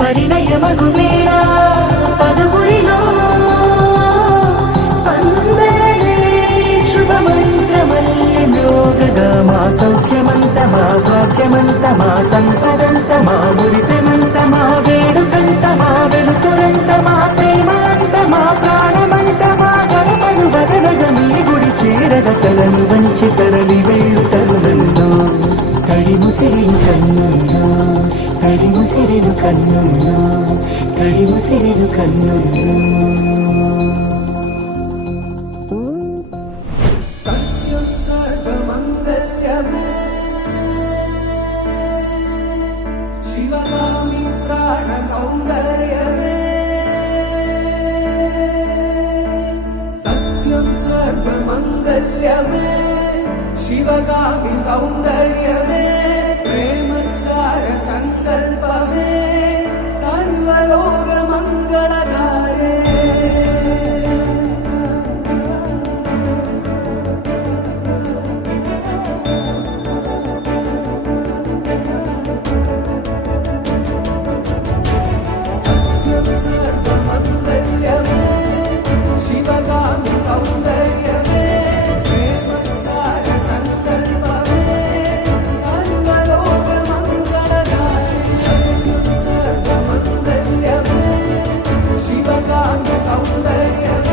పరిణయమగువేళ పదుగురిలో స్పందనలే శుభమంత్రమల్లి మ్రోగగా మా సౌఖ్యమంత మా భాగ్యమంత మా సంపదంత మా మురితమంత మా వేడుకంత మా వెలుతురంత మా ప్రేమంత మా ప్రాణమంత మా గడపను వదలగ మీ గుడి చేరగ తలను వంచి తరలి వెళ్ళు తరుణంలో తడిముసిరిను కన్నుల్లో తడిముసిరిను కన్నుల్లో తడిముసిరిను కన్నుల్లో సత్యం సర్వమంగళ్యమే శివగామి ప్రాణ సౌందర్యమే సత్యం సర్వమంగళ్యమే శివగామి సౌందర్యమే ప్రేమ సార సంకల్పమే సర్వలోక మంగళధారే సత్యం సర్వమంగళ్యమే శివగామి సౌందర్యమే ప్రేమ సార సంకల్పమే సర్వలోక మంగళధారే సత్యం సర్వమంగళ్యమే శివగామి సౌందర్యమే